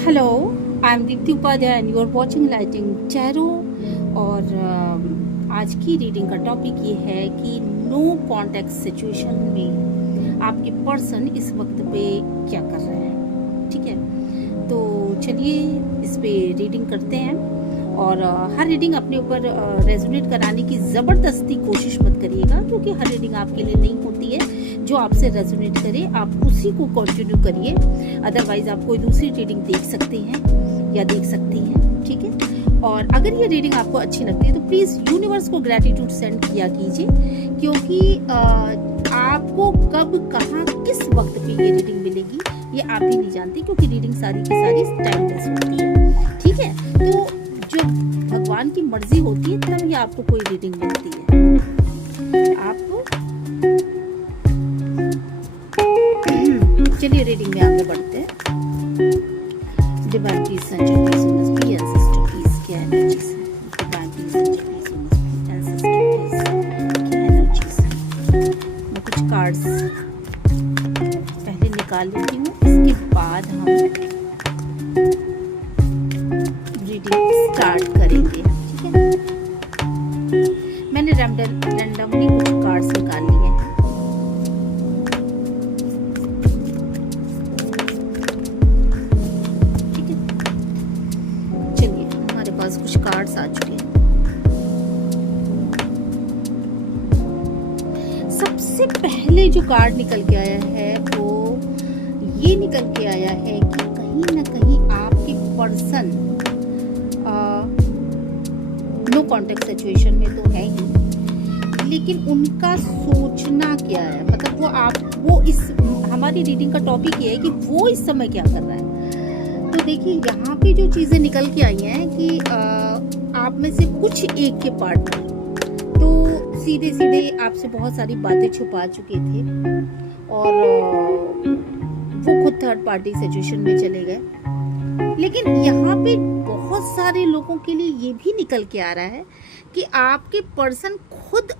Hello, I am Deepti Upadhyay and you are watching lighting tarot. और आज की रीडिंग का टॉपिक ये है कि नो कॉन्टेक्ट सिचुएशन में आपके पर्सन इस वक्त पे क्या कर रहे हैं। ठीक है, तो चलिए इस पे रीडिंग करते हैं। और हर रीडिंग अपने ऊपर रेजोनेट कराने की ज़बरदस्ती कोशिश मत करिएगा, क्योंकि हर रीडिंग आपके लिए नहीं होती है। जो आपसे रेजोनेट करे आप उसी को कंटिन्यू करिए, अदरवाइज आप कोई दूसरी रीडिंग देख सकते हैं या देख सकती हैं। ठीक है, और अगर ये रीडिंग आपको अच्छी लगती है तो प्लीज़ यूनिवर्स को ग्रैटिट्यूड सेंड किया कीजिए, क्योंकि आपको कब कहाँ किस वक्त पे ये रीडिंग मिलेगी ये आप भी नहीं जानते, क्योंकि रीडिंग सारी की सारी टाइमलेस होती है। ठीक है, तो जो भगवान की मर्जी होती है तब ही आपको कोई रीडिंग मिलती है। आपको चलिए रीडिंग में आगे बढ़ते हैं। Divine peace angel peace must be ancestor peace, क्या एनर्जीज है? Divine peace angel peace must be ancestor peace, क्या एनर्जीज है? मैं कुछ कार्ड्स पहले निकाल लेती हूँ, इसके बाद हम रीडिंग स्टार्ट करेंगे। ठीक है, मैंने रैंडमली कुछ कार्ड्स निकाल लिए हैं। ठीक है, चलिए हमारे पास कुछ कार्ड्स आ चुके हैं। सबसे पहले जो कार्ड निकल के आया है वो ये निकल के आया है कि कहीं ना कहीं आपके पर्सन नो कॉन्टेक्ट सिचुएशन में तो है ही, लेकिन उनका सोचना क्या है, मतलब वो इस हमारी रीडिंग का टॉपिक ये है कि वो इस समय क्या कर रहा है। तो देखिए यहाँ पे जो चीजें निकल के आई हैं कि आप में से कुछ एक के पार्टनर तो सीधे सीधे आपसे बहुत सारी बातें छुपा चुके थे और वो खुद थर्ड पार्टी सिचुएशन में चले गए। लेकिन यहाँ पे बहुत सारे लोगों के लिए ये भी निकल के आ रहा है कि आपके पर्सन खुद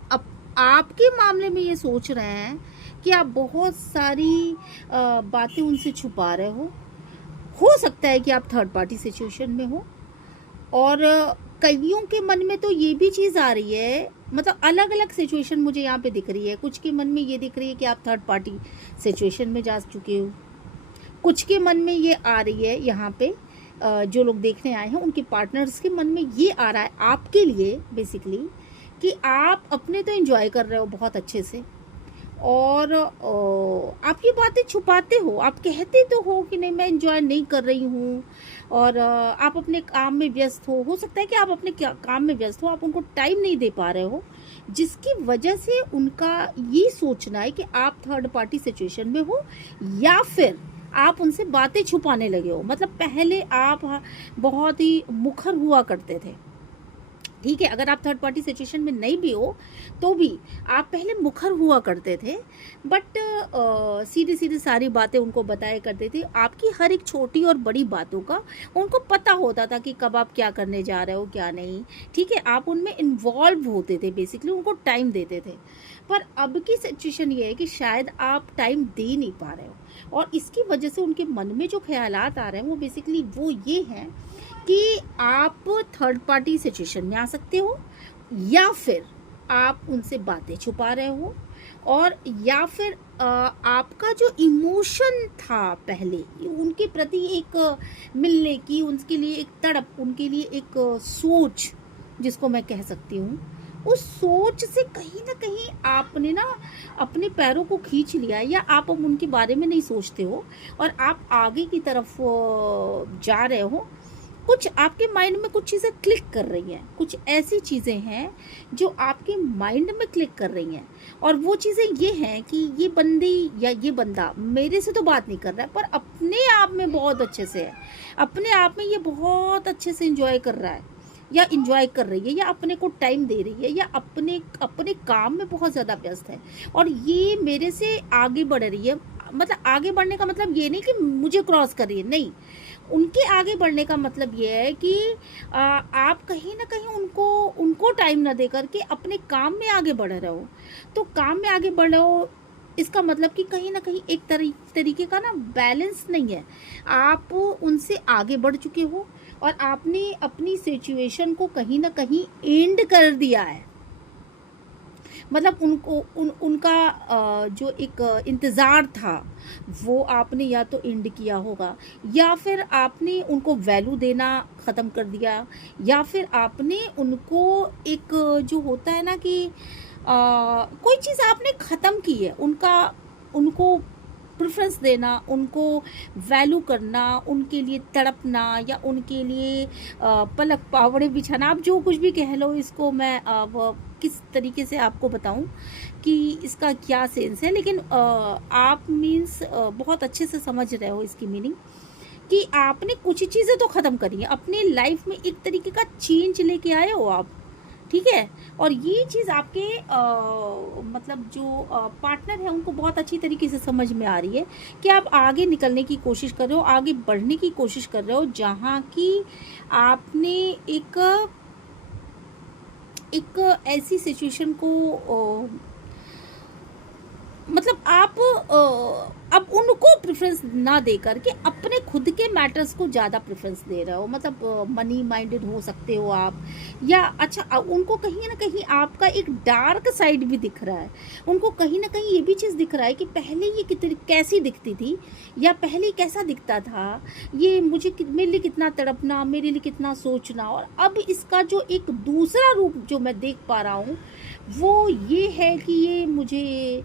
आपके मामले में ये सोच रहे हैं कि आप बहुत सारी बातें उनसे छुपा रहे हो सकता है कि आप थर्ड पार्टी सिचुएशन में हो, और कईयों के मन में तो ये भी चीज़ आ रही है, मतलब अलग अलग सिचुएशन मुझे यहाँ पे दिख रही है। कुछ के मन में ये दिख रही है कि आप थर्ड पार्टी सिचुएशन में जा चुके हो, कुछ के मन में ये आ रही है, यहाँ पे जो लोग देखने आए हैं उनके पार्टनर्स के मन में ये आ रहा है आपके लिए बेसिकली कि आप अपने तो एंजॉय कर रहे हो बहुत अच्छे से, और आप ये बातें छुपाते हो। आप कहते तो हो कि नहीं मैं एंजॉय नहीं कर रही हूँ, और आप अपने काम में व्यस्त हो सकता है कि आप अपने काम में व्यस्त हो, आप उनको टाइम नहीं दे पा रहे हो, जिसकी वजह से उनका ये सोचना है कि आप थर्ड पार्टी सिचुएशन में हो या फिर आप उनसे बातें छुपाने लगे हो। मतलब पहले आप बहुत ही मुखर हुआ करते थे। ठीक है, अगर आप थर्ड पार्टी सिचुएशन में नहीं भी हो तो भी आप पहले मुखर हुआ करते थे, बट सीधी सीधी सारी बातें उनको बताया करते थे। आपकी हर एक छोटी और बड़ी बातों का उनको पता होता था कि कब आप क्या करने जा रहे हो क्या नहीं। ठीक है, आप उनमें इन्वॉल्व होते थे, बेसिकली उनको टाइम देते थे। पर अब की सिचुएशन ये है कि शायद आप टाइम दे नहीं पा रहे हो, और इसकी वजह से उनके मन में जो ख्यालात आ रहे हैं वो बेसिकली वो ये हैं कि आप थर्ड पार्टी सिचुएशन में आ सकते हो, या फिर आप उनसे बातें छुपा रहे हो, और या फिर आपका जो इमोशन था पहले उनके प्रति एक मिलने की, उनके लिए एक तड़प, उनके लिए एक सोच जिसको मैं कह सकती हूँ, उस सोच से कहीं ना कहीं आपने ना अपने पैरों को खींच लिया, या आप अब उनके बारे में नहीं सोचते हो और आप आगे की तरफ जा रहे हो। कुछ आपके माइंड में कुछ चीज़ें क्लिक कर रही हैं, कुछ ऐसी चीज़ें हैं जो आपके माइंड में क्लिक कर रही हैं, और वो चीज़ें ये हैं कि ये बंदी या ये बंदा मेरे से तो बात नहीं कर रहा है, पर अपने आप में बहुत अच्छे से है, अपने आप में ये बहुत अच्छे से एंजॉय कर रहा है या इंजॉय कर रही है, या अपने को टाइम दे रही है, या अपने काम में बहुत ज़्यादा व्यस्त है, और ये मेरे से आगे बढ़ रही है। मतलब आगे बढ़ने का मतलब ये नहीं कि मुझे क्रॉस कर रही है, नहीं, उनके आगे बढ़ने का मतलब ये है कि आप कहीं ना कहीं उनको टाइम ना दे करके अपने काम में आगे बढ़ रहे हो। तो काम में आगे बढ़ रहे हो इसका मतलब कि कहीं ना कहीं एक तरीके का ना बैलेंस नहीं है। आप उनसे आगे बढ़ चुके हो और आपने अपनी सिचुएशन को कहीं ना कहीं एंड कर दिया है। मतलब उनका जो एक इंतज़ार था वो आपने या तो एंड किया होगा, या फिर आपने उनको वैल्यू देना ख़त्म कर दिया, या फिर आपने उनको एक जो होता है ना कि कोई चीज़ आपने ख़त्म की है, उनको प्रेफरेंस देना, उनको वैल्यू करना, उनके लिए तड़पना, या उनके लिए पलक पावड़े बिछाना, आप जो कुछ भी कह लो इसको, मैं अब किस तरीके से आपको बताऊं कि इसका क्या सेंस है, लेकिन आप मीन्स बहुत अच्छे से समझ रहे हो इसकी मीनिंग, कि आपने कुछ चीज़ें तो ख़त्म करी हैं अपनी लाइफ में, एक तरीके का चेंज लेके आए हो आप, ठीक है। और ये चीज़ आपके मतलब जो पार्टनर है उनको बहुत अच्छी तरीके से समझ में आ रही है कि आप आगे निकलने की कोशिश कर रहे हो, आगे बढ़ने की कोशिश कर रहे हो, जहाँ की आपने एक ऐसी सिचुएशन को मतलब आप अब उनको प्रेफरेंस ना दे करके अपने खुद के मैटर्स को ज़्यादा प्रेफरेंस दे रहे हो। मतलब मनी माइंडेड हो सकते हो आप, या अच्छा उनको कहीं ना कहीं आपका एक डार्क साइड भी दिख रहा है। उनको कहीं ना कहीं ये भी चीज़ दिख रहा है कि पहले ये कितनी कैसी दिखती थी, या पहले कैसा दिखता था, ये मेरे लिए कितना तड़पना, मेरे लिए कितना सोचना, और अब इसका जो एक दूसरा रूप जो मैं देख पा रहा हूँ वो ये है कि ये मुझे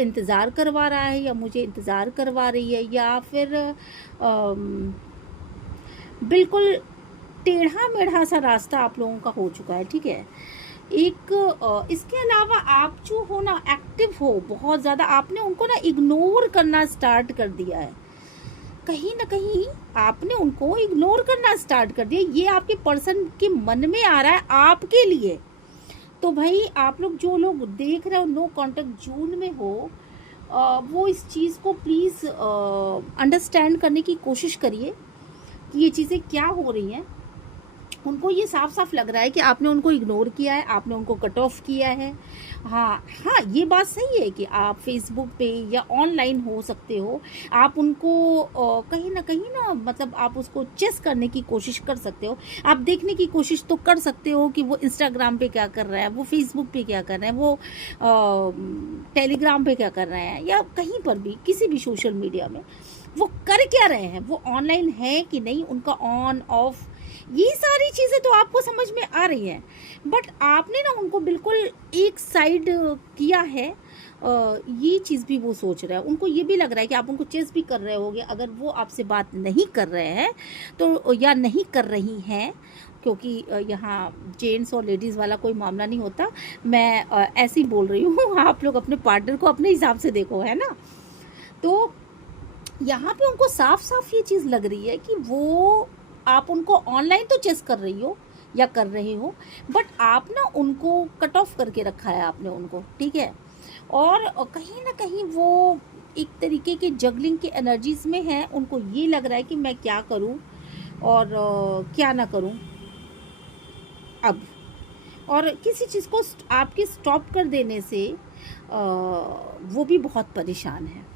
इंतज़ार करवा रहा है, या मुझे इंतज़ार करवा रही है, या फिर बिल्कुल टेढ़ा मेढ़ा सा रास्ता आप लोगों का हो चुका है, ठीक है। इसके अलावा आप जो हो ना एक्टिव हो बहुत ज़्यादा, आपने उनको ना इग्नोर करना स्टार्ट कर दिया है। कहीं ना कहीं आपने उनको इग्नोर करना स्टार्ट कर दिया, ये आपके पर्सन के मन में आ रहा है आपके लिए। तो भाई आप लोग जो लोग देख रहे हो नो कांटेक्ट जोन में हो, वो इस चीज़ को प्लीज़ अंडरस्टैंड करने की कोशिश करिए कि ये चीज़ें क्या हो रही हैं। उनको ये साफ साफ लग रहा है कि आपने उनको इग्नोर किया है, आपने उनको कट ऑफ किया है। हाँ हाँ, ये बात सही है कि आप फेसबुक पे या ऑनलाइन हो सकते हो, आप उनको कहीं ना मतलब आप उसको चेस करने की कोशिश कर सकते हो, आप देखने की कोशिश तो कर सकते हो कि वो इंस्टाग्राम पे क्या कर रहा है, वो फेसबुक पे क्या कर रहे हैं, वो टेलीग्राम पे क्या कर रहे हैं, या कहीं पर भी किसी भी सोशल मीडिया में वो कर क्या रहे हैं, वो ऑनलाइन है कि नहीं, उनका ऑन ऑफ, ये सारी चीज़ें तो आपको समझ में आ रही हैं। बट आपने ना उनको बिल्कुल एक साइड किया है, ये चीज़ भी वो सोच रहा है। उनको ये भी लग रहा है कि आप उनको चेस भी कर रहे होगे, अगर वो आपसे बात नहीं कर रहे हैं तो, या नहीं कर रही हैं, क्योंकि यहाँ जेंट्स और लेडीज़ वाला कोई मामला नहीं होता, मैं ऐसे ही बोल रही हूँ। आप लोग अपने पार्टनर को अपने हिसाब से देखो, है ना। तो यहाँ पे उनको साफ साफ ये चीज़ लग रही है कि वो आप उनको ऑनलाइन तो चेस कर रही हो या कर रहे हो, बट आप ना उनको कट ऑफ करके रखा है आपने उनको, ठीक है। और कहीं ना कहीं वो एक तरीके के जगलिंग के एनर्जीज में है। उनको ये लग रहा है कि मैं क्या करूं और क्या ना करूं अब, और किसी चीज़ को आपके स्टॉप कर देने से वो भी बहुत परेशान है।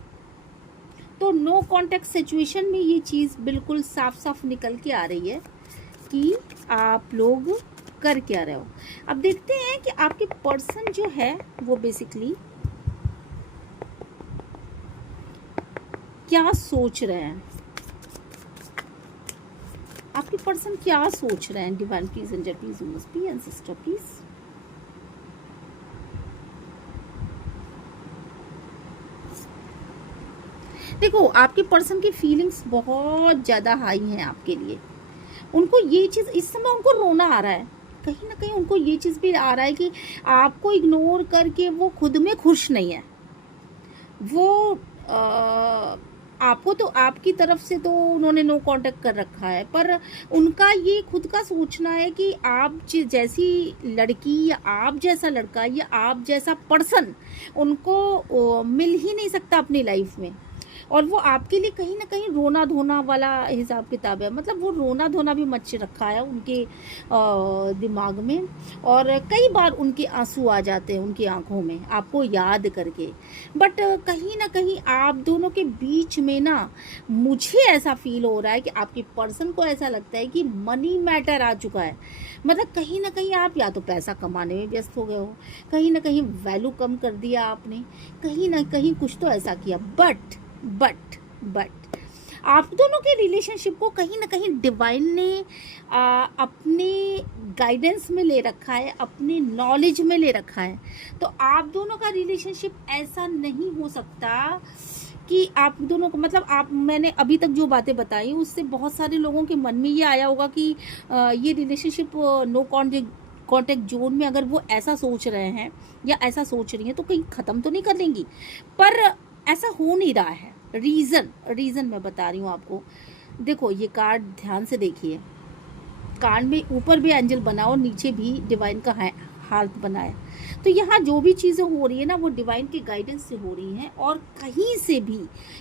तो नो कांटेक्ट सिचुएशन में ये चीज़ बिल्कुल साफ साफ निकल के आ रही है कि आप लोग कर क्या रहे हो। अब देखते हैं कि आपके पर्सन जो है वो बेसिकली क्या सोच रहे हैं, आपके पर्सन क्या सोच रहे हैं। Divine please angel please must be and sister please. देखो आपके पर्सन की फीलिंग्स बहुत ज़्यादा हाई हैं आपके लिए। उनको ये चीज़ इस समय उनको रोना आ रहा है, कहीं ना कहीं उनको ये चीज़ भी आ रहा है कि आपको इग्नोर करके वो खुद में खुश नहीं है। वो आपको तो आपकी तरफ से तो उन्होंने नो कांटेक्ट कर रखा है, पर उनका ये खुद का सोचना है कि आप जैसी लड़की या आप जैसा लड़का या आप जैसा पर्सन उनको मिल ही नहीं सकता अपनी लाइफ में। और वो आपके लिए कहीं ना कहीं रोना धोना वाला हिसाब किताब है, मतलब वो रोना धोना भी मच रखा है उनके दिमाग में, और कई बार उनके आंसू आ जाते हैं उनकी आंखों में आपको याद करके। बट कहीं ना कहीं आप दोनों के बीच में ना मुझे ऐसा फील हो रहा है कि आपके पर्सन को ऐसा लगता है कि मनी मैटर आ चुका है। मतलब कहीं ना कहीं आप या तो पैसा कमाने में व्यस्त हो गए हो, कहीं ना कहीं वैल्यू कम कर दिया आपने, कहीं ना कहीं कुछ तो ऐसा किया। बट आप दोनों के रिलेशनशिप को कहीं ना कहीं डिवाइन ने अपने गाइडेंस में ले रखा है, अपने नॉलेज में ले रखा है। तो आप दोनों का रिलेशनशिप ऐसा नहीं हो सकता कि आप दोनों को, मतलब आप, मैंने अभी तक जो बातें बताई उससे बहुत सारे लोगों के मन में ये आया होगा कि ये रिलेशनशिप नो कॉन्टेक्ट जोन में अगर वो ऐसा सोच रहे हैं या ऐसा सोच रही हैं तो कहीं ख़त्म तो नहीं कर लेंगी, पर ऐसा हो नहीं रहा है। रीज़न मैं बता रही हूँ आपको। देखो ये कार्ड ध्यान से देखिए, कार्ड में ऊपर भी एंजल बना और नीचे भी डिवाइन का हार्ट बना है। तो यहाँ जो भी चीज़ें हो रही है ना वो डिवाइन के गाइडेंस से हो रही हैं, और कहीं से भी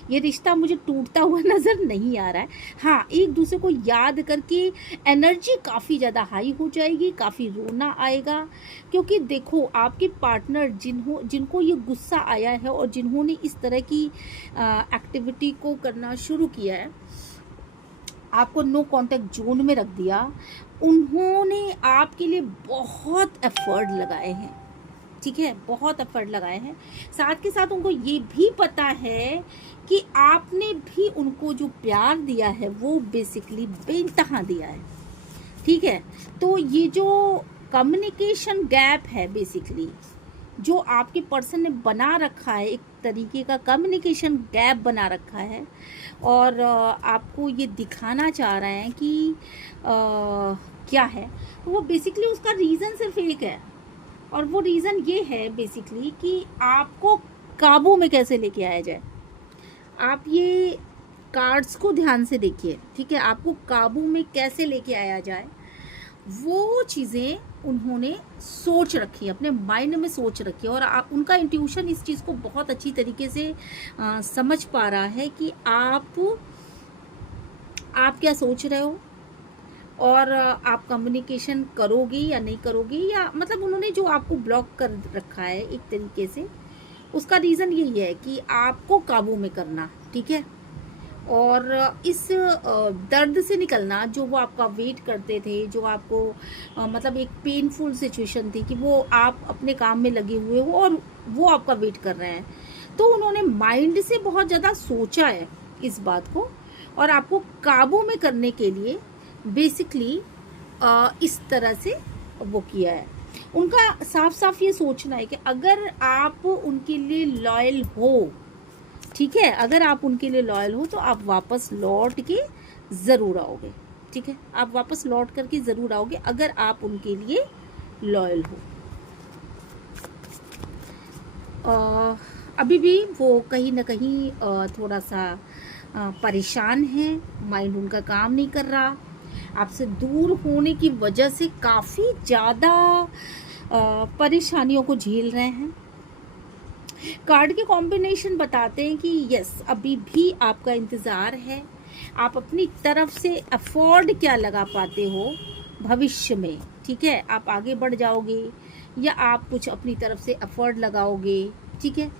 ये रिश्ता मुझे टूटता हुआ नज़र नहीं आ रहा है। हाँ, एक दूसरे को याद करके एनर्जी काफ़ी ज़्यादा हाई हो जाएगी, काफ़ी रोना आएगा, क्योंकि देखो आपके पार्टनर जिनको ये गुस्सा आया है और जिन्होंने इस तरह की एक्टिविटी को करना शुरू किया है, आपको नो कांटेक्ट जोन में रख दिया, उन्होंने आपके लिए बहुत एफर्ट लगाए हैं, ठीक है, बहुत एफर्ट लगाए हैं। साथ के साथ उनको ये भी पता है कि आपने भी उनको जो प्यार दिया है वो बेसिकली बेइंतहा दिया है, ठीक है। तो ये जो कम्युनिकेशन गैप है बेसिकली जो आपके पर्सन ने बना रखा है, एक तरीके का कम्युनिकेशन गैप बना रखा है, और आपको ये दिखाना चाह रहे हैं कि क्या है। तो वो बेसिकली उसका रीज़न सिर्फ एक है, और वो रीज़न ये है बेसिकली कि आपको काबू में कैसे लेके आया जाए। आप ये कार्ड्स को ध्यान से देखिए, ठीक है, आपको काबू में कैसे लेके आया जाए वो चीज़ें उन्होंने सोच रखी है, अपने माइंड में सोच रखी है, और उनका इंट्यूशन इस चीज़ को बहुत अच्छी तरीके से समझ पा रहा है कि आप क्या सोच रहे हो, और आप कम्युनिकेशन करोगे या नहीं करोगे, या मतलब उन्होंने जो आपको ब्लॉक कर रखा है एक तरीके से, उसका रीज़न यही है कि आपको काबू में करना, ठीक है, और इस दर्द से निकलना जो वो आपका वेट करते थे, जो आपको मतलब एक पेनफुल सिचुएशन थी कि वो आप अपने काम में लगे हुए हो और वो आपका वेट कर रहे हैं। तो उन्होंने माइंड से बहुत ज़्यादा सोचा है इस बात को, और आपको काबू में करने के लिए बेसिकली इस तरह से वो किया है। उनका साफ साफ ये सोचना है कि अगर आप उनके लिए लॉयल हो, ठीक है, अगर आप उनके लिए लॉयल हो तो आप वापस लौट के ज़रूर आओगे, ठीक है, आप वापस लौट करके ज़रूर आओगे अगर आप उनके लिए लॉयल हो। अभी भी वो कहीं ना कहीं थोड़ा सा परेशान है, माइंड उनका काम नहीं कर रहा, आपसे दूर होने की वजह से काफ़ी ज़्यादा परेशानियों को झेल रहे हैं। कार्ड के कॉम्बिनेशन बताते हैं कि यस, अभी भी आपका इंतज़ार है, आप अपनी तरफ से अफोर्ड क्या लगा पाते हो भविष्य में, ठीक है, आप आगे बढ़ जाओगे या आप कुछ अपनी तरफ से अफोर्ड लगाओगे, ठीक है।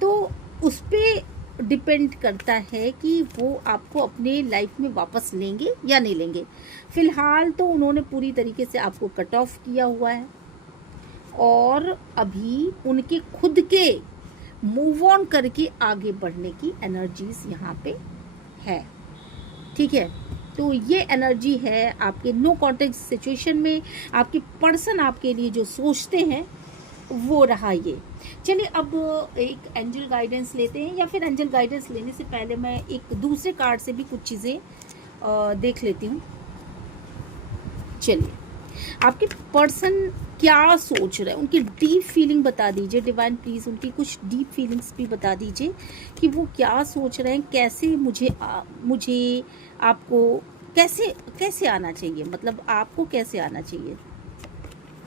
तो उस पर डिपेंड करता है कि वो आपको अपने लाइफ में वापस लेंगे या नहीं लेंगे। फ़िलहाल तो उन्होंने पूरी तरीके से आपको कट ऑफ किया हुआ है, और अभी उनके खुद के मूव ऑन करके आगे बढ़ने की एनर्जीज यहाँ पे है, ठीक है। तो ये एनर्जी है आपके नो कॉन्टेक्ट सिचुएशन में, आपके पर्सन आपके लिए जो सोचते हैं वो रहा ये। चलिए अब एक एंजल गाइडेंस लेते हैं, या फिर एंजल गाइडेंस लेने से पहले मैं एक दूसरे कार्ड से भी कुछ चीज़ें देख लेती हूँ। चलिए, आपके पर्सन क्या सोच रहे हैं, उनकी डीप फीलिंग बता दीजिए डिवाइन, प्लीज़ उनकी कुछ डीप फीलिंग्स भी बता दीजिए कि वो क्या सोच रहे हैं, कैसे मुझे आपको कैसे आना चाहिए, मतलब आपको कैसे आना चाहिए।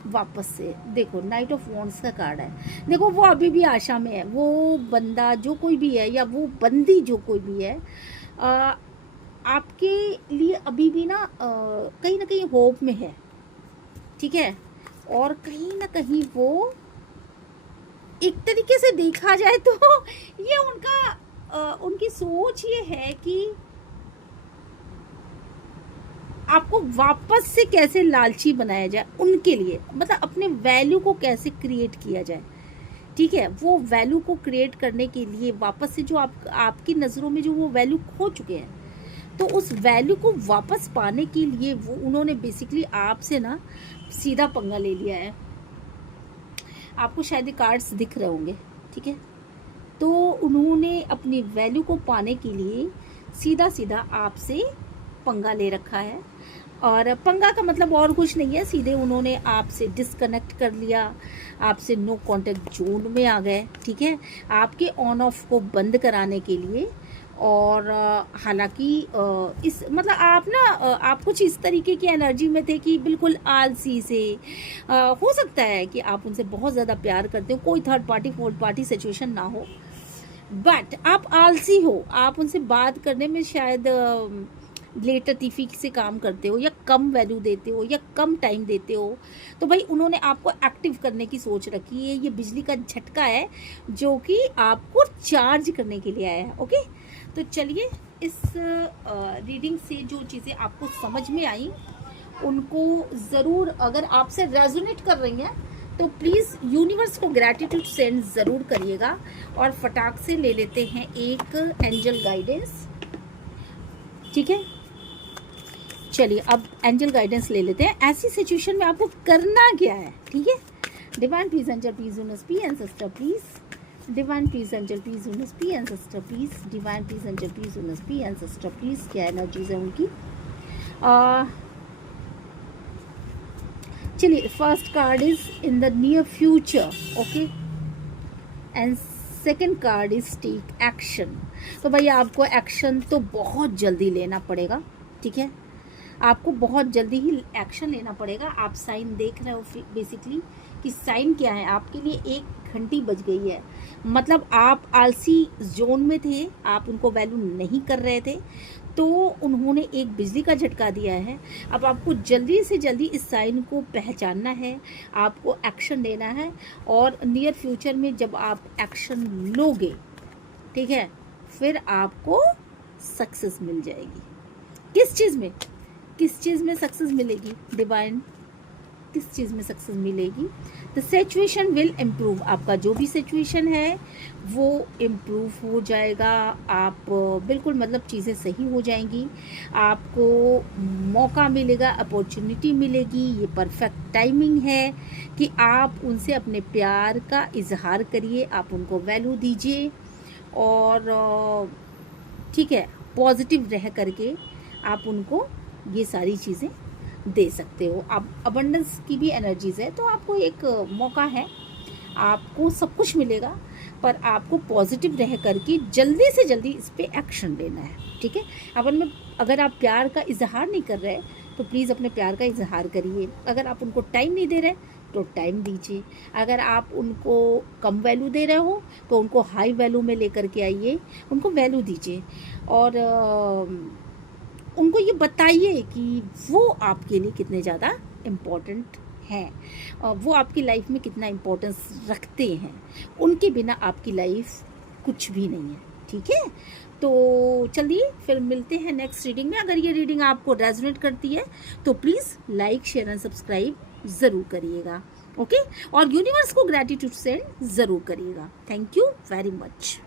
वापस से देखो नाइट ऑफ वॉन्ड्स का कार्ड है। देखो वो अभी भी आशा में है, वो बंदा जो कोई भी है या वो बंदी जो कोई भी है, आपके लिए अभी भी ना कहीं होप में है, ठीक है। और कहीं ना कहीं वो एक तरीके से देखा जाए तो ये उनकी सोच ये है कि आपको वापस से कैसे लालची बनाया जाए उनके लिए, मतलब अपने वैल्यू को कैसे क्रिएट किया जाए, ठीक है। वो वैल्यू को क्रिएट करने के लिए वापस से जो आपकी नज़रों में जो वो वैल्यू खो चुके हैं, तो उस वैल्यू को वापस पाने के लिए वो उन्होंने बेसिकली आपसे ना सीधा पंगा ले लिया है। आपको शायद ये कार्ड्स दिख रहे होंगे, ठीक है। तो उन्होंने अपनी वैल्यू को पाने के लिए सीधा सीधा आपसे पंगा ले रखा है। और पंगा का मतलब और कुछ नहीं है, सीधे उन्होंने आपसे डिस्कनेक्ट कर लिया, आपसे नो कांटेक्ट जोन में आ गए, ठीक है, आपके ऑन ऑफ को बंद कराने के लिए। और हालांकि इस मतलब आप कुछ इस तरीके की एनर्जी में थे कि बिल्कुल आलसी से, हो सकता है कि आप उनसे बहुत ज़्यादा प्यार करते हो, कोई third party fourth party situation ना हो, बट आप आलसी हो, आप उनसे बात करने में शायद लेट लतीफ़ी से काम करते हो, या कम वैल्यू देते हो, या कम टाइम देते हो। तो भाई उन्होंने आपको एक्टिव करने की सोच रखी है। ये बिजली का झटका है जो कि आपको चार्ज करने के लिए आया है। ओके, तो चलिए इस रीडिंग से जो चीज़ें आपको समझ में आई उनको ज़रूर, अगर आपसे रेजोनेट कर रही हैं तो प्लीज़ यूनिवर्स को ग्रैटिट्यूड सेंड ज़रूर करिएगा। और फटाक से ले लेते हैं एक एंजल गाइडेंस, ठीक है। चलिए अब एंजल गाइडेंस ले लेते हैं। ऐसी सिचुएशन में आपको करना क्या है, ठीक है। Divine peace angel peace universe P ancestor please, divine peace angel peace universe P ancestor please, divine peace angel peace universe P ancestor please. क्या एनर्जीज है उनकी। चलिए first card is in the near future, okay, and second card is take action. तो भाई आपको action तो बहुत जल्दी लेना पड़ेगा, ठीक है, आपको बहुत जल्दी ही एक्शन लेना पड़ेगा। आप साइन देख रहे हो बेसिकली कि साइन क्या है, आपके लिए एक घंटी बज गई है। मतलब आप आलसी जोन में थे, आप उनको वैल्यू नहीं कर रहे थे, तो उन्होंने एक बिजली का झटका दिया है। अब आपको जल्दी से जल्दी इस साइन को पहचानना है, आपको एक्शन लेना है। और नियर फ्यूचर में जब आप एक्शन लोगे, ठीक है, फिर आपको सक्सेस मिल जाएगी। किस चीज़ में सक्सेस मिलेगी डिवाइन, किस चीज़ में सक्सेस मिलेगी। द सिचुएशन विल इम्प्रूव, आपका जो भी सिचुएशन है वो इम्प्रूव हो जाएगा। आप बिल्कुल मतलब चीज़ें सही हो जाएंगी, आपको मौका मिलेगा, अपॉर्चुनिटी मिलेगी। ये परफेक्ट टाइमिंग है कि आप उनसे अपने प्यार का इजहार करिए, आप उनको वैल्यू दीजिए। और ठीक है, पॉजिटिव रह करके आप उनको ये सारी चीज़ें दे सकते हो। आप अबंडेंस की भी एनर्जीज है, तो आपको एक मौका है, आपको सब कुछ मिलेगा, पर आपको पॉजिटिव रह करके जल्दी से जल्दी इस पर एक्शन लेना है, ठीक है। अगर आप प्यार का इजहार नहीं कर रहे तो प्लीज़ अपने प्यार का इजहार करिए। अगर आप उनको टाइम नहीं दे रहे तो टाइम दीजिए। अगर आप उनको कम वैल्यू दे रहे हो तो उनको हाई वैल्यू में लेकर के आइए, उनको वैल्यू दीजिए। और उनको ये बताइए कि वो आपके लिए कितने ज़्यादा इम्पोर्टेंट हैं और वो आपकी लाइफ में कितना इम्पोर्टेंस रखते हैं। उनके बिना आपकी लाइफ कुछ भी नहीं है, ठीक है। तो चलिए फिर मिलते हैं नेक्स्ट रीडिंग में। अगर ये रीडिंग आपको रेजोनेट करती है तो please like share and subscribe ज़रूर करिएगा, ओके। और यूनिवर्स को ग्रैटिट्यूड सेंड ज़रूर करिएगा। Thank you very much.